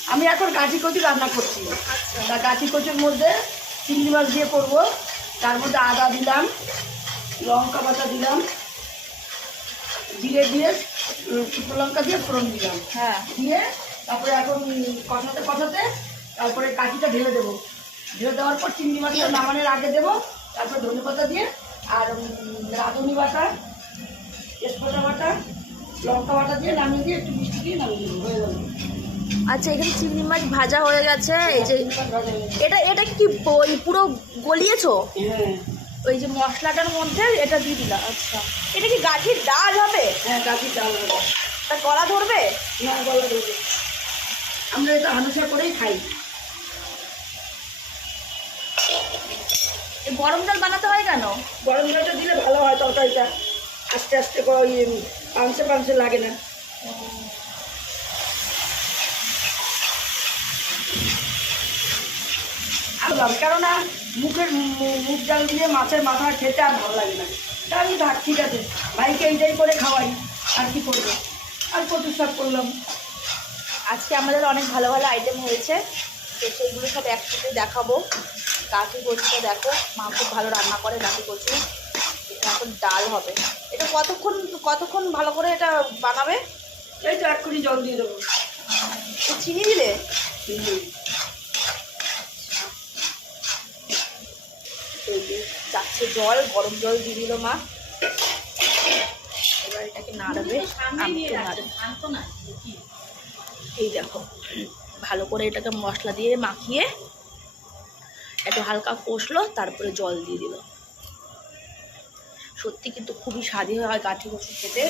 আমি এখন গাছি কচু রান্না করছি। তা গাছি কচুর মধ্যে চিংড়ি মাছ দিয়ে করব। তার মধ্যে আদা দিলাম, লঙ্কা বাটা দিলাম, জিরে দিয়ে শুকনো লঙ্কা দিয়ে ফোড়ন দিলাম। হ্যাঁ, দিয়ে তারপরে এখন কষাতে কষাতে তারপরে কাঠিটা ঢেলে দেবো। ঢেলে দেওয়ার পর চিংড়ি মাছটা নামানোর আগে দেবো। তারপরে ধনেপাতা দিয়ে আর রাঁধুনি বাটা, তেজপাতা বাটা, লঙ্কা বাটা দিয়ে নামিয়ে দিয়ে একটু মিষ্টি দিয়ে নামিয়ে দেবো, হয়ে গেল। আচ্ছা, এখানে চিংড়ি মাছ ভাজা হয়ে গেছে। এই যে এটা কি ওই পুরো গলিয়েছো? হ্যাঁ ওই যে মশলাটার মধ্যে এটা দিয়ে দিলাম। আচ্ছা, এটা কি গাঠির ডাল হবে? হ্যাঁ, গাছির ডাল হবে। তা গলা ধরবে? হ্যাঁ, গলা ধরবে। আমরা এটা হামেশা করেই খাই। গরম জল বানাতে হয় কেন? গরম জলটা দিলে ভালো হয়, তরকারিটা আস্তে আস্তে পাংসে পাংসে লাগে না। কেননা মুখ ডাল দিয়ে মাছের মাথা খেতে আর ভালো লাগে না। তা আমি থাক, ঠিক আছে, ভাইকে এইটাই করে খাওয়াই, আর কি করবো। আর কচু শাক করলাম। আজকে আমাদের অনেক ভালো ভালো আইটেম হয়েছে, তো সেইগুলো সব একসাথে দেখাবো। গাঠি কচুটা দেখো, মা খুব ভালো রান্না করে গাঠি কচু। এটা এখন ডাল হবে। এটা কতক্ষণ ভালো করে এটা বানাবে? এই তো এক্ষুনি জল দিয়ে দেবো। চিনি দিলে? যাচ্ছে জল, গরম জল দিয়ে দিল মা। এবার এটাকে নাড়বে। এই দেখো, ভালো করে এটাকে মশলা দিয়ে মাখিয়ে একটু হালকা কষলো, তারপরে জল দিয়ে দিল। সত্যি কিন্তু খুবই স্বাদই হয় গাঠি কচু খেতে।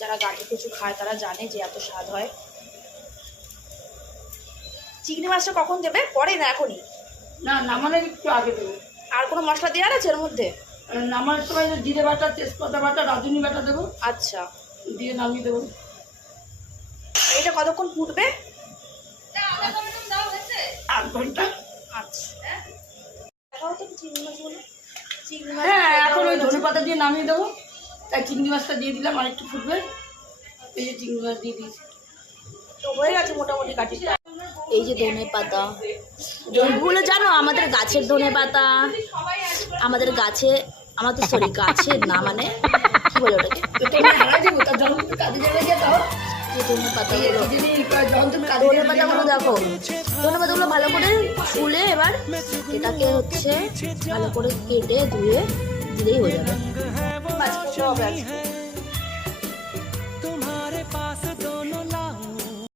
যারা গাঠি কচু খায় তারা জানে যে এত স্বাদ হয়। চিংড়ি মাছটা কখন দেবে? পরে না এখনই? না, নামানোর একটু আগে দেবো। আর কোনো মশলা দেওয়ার আছে এর মধ্যে? নামানোর সময় জিরে বাটা, তেজপাতা বাটা, রাঁধুনি বাটা দেবো। আচ্ছা, দিয়ে নামিয়ে দেবো। এটা কতক্ষণ ফুটবে? 8 ঘন্টা। আচ্ছা, দেখাও তো চিংড়ি মাছগুলো। চিংড়ি মাছ হ্যাঁ, এখন ওই ধনেপাতা দিয়ে নামিয়ে দেবো। তাই চিংড়ি মাছটা দিয়ে দিলাম, আর একটু ফুটবে। এই যে চিংড়ি মাছ দিয়ে দিয়েছি, তো হয়ে গেছে মোটামুটি কাটিটা। এই যে ধনে পাতা, এইগুলো জানো আমাদের গাছের ধনে পাতা। আমাদের গাছে, আমাদের সরি গাছের না, মানে কি বলে ওটাকে, যে ধনে পাতাগুলো, ধনে পাতাগুলো দেখো, ধনে পাতাগুলো ভালো করে ফুলে এবার এটাকে হচ্ছে ভালো করে কেটে ধুয়ে দিলেই হয়ে যাবে।